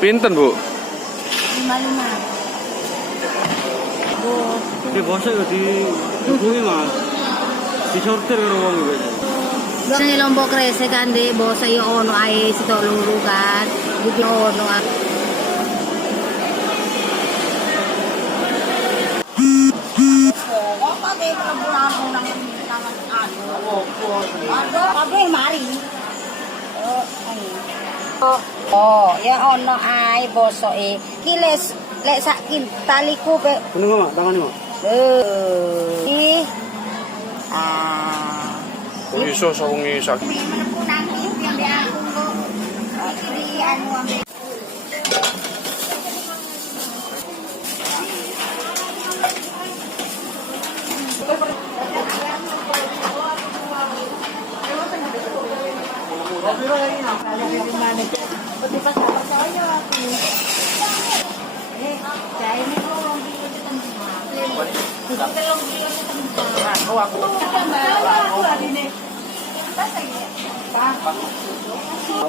Pinten, Bu? 55. Bu, Ini bosnya udah dihubungi mas, disortir karo wong gitu. sing lombok krese kan Dik, bose yo ono ae sitok luru kan. Iki ono. Oh, ya ono ae bosoke. Ki lek sak taliku pe. Bener mak, tangan mak. Ih. Ah. Kok iso sawengi sak. Menepu nang iki yang aku kok. Iki di anu ambek.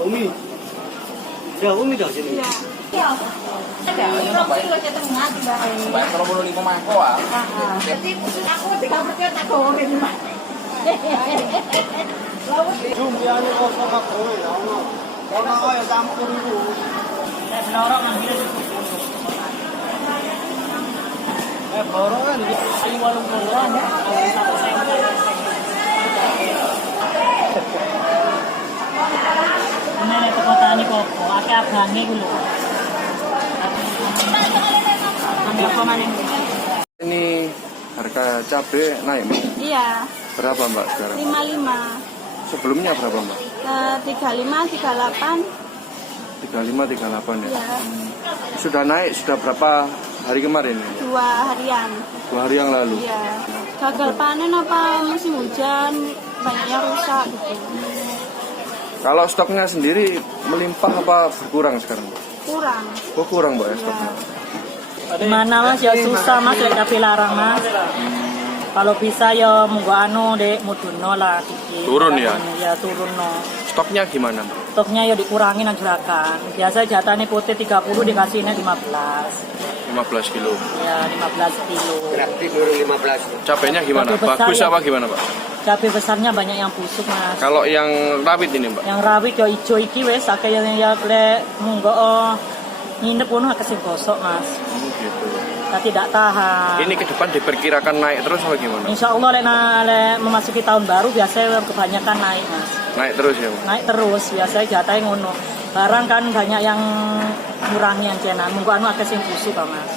Umi, ya Umi dah sini. Bayar 35 mangko ah. Jumlahnya kosong kabeh ya ono. Ono kaya campur iku. Blorok nang ngene. Blorok kan iki 80 ya. Ini teko tani koko, akeh abange ku lho. Ambil apa maning? Ini harga cabai naik, Mbak. Iya, Berapa, Mbak, sekarang? 55, Sebelumnya berapa, Mbak? 35, 38. 35, 38 ya. Ya, Sudah naik sudah berapa hari kemarin? 2 harian. 2 hari yang lalu. Iya, gagal panen apa musim hujan, banyaknya rusak gitu. Kalau stoknya sendiri melimpah apa berkurang sekarang, Mbak? Kurang. Oh, kurang, Mbak, ya stoknya. Mana mas ya susah mas lek tapi larang mas. Kalau bisa ya monggo anu dek mudunno lah iki. Turun ya? Ya turun no. Stoknya gimana, Mbak? Stoknya ya dikurangin juragan. Biasa jatahnya putih 30 dikasihnya 15. 15 kilo. Ya 15 kilo. Berarti baru 15. Cabainya gimana? Cabai besar Bagus ya. apa gimana, Pak? Cabai besarnya banyak yang busuk mas. Kalau yang rawit ini, Mbak? Yang rawit ya ijo iki wis akeh yang lek monggo nginep ngono akeh sing gosok mas. Gitu. Kita tidak tahan. Ini ke depan diperkirakan naik terus apa gimana? Insya Allah lek memasuki tahun baru biasanya kebanyakan naik mas. Naik terus ya, Mbak? Naik terus biasanya jatahnya ngono. Barang kan banyak yang ngurangin cenan. Monggo anu akeh sing busuk Pak, mas.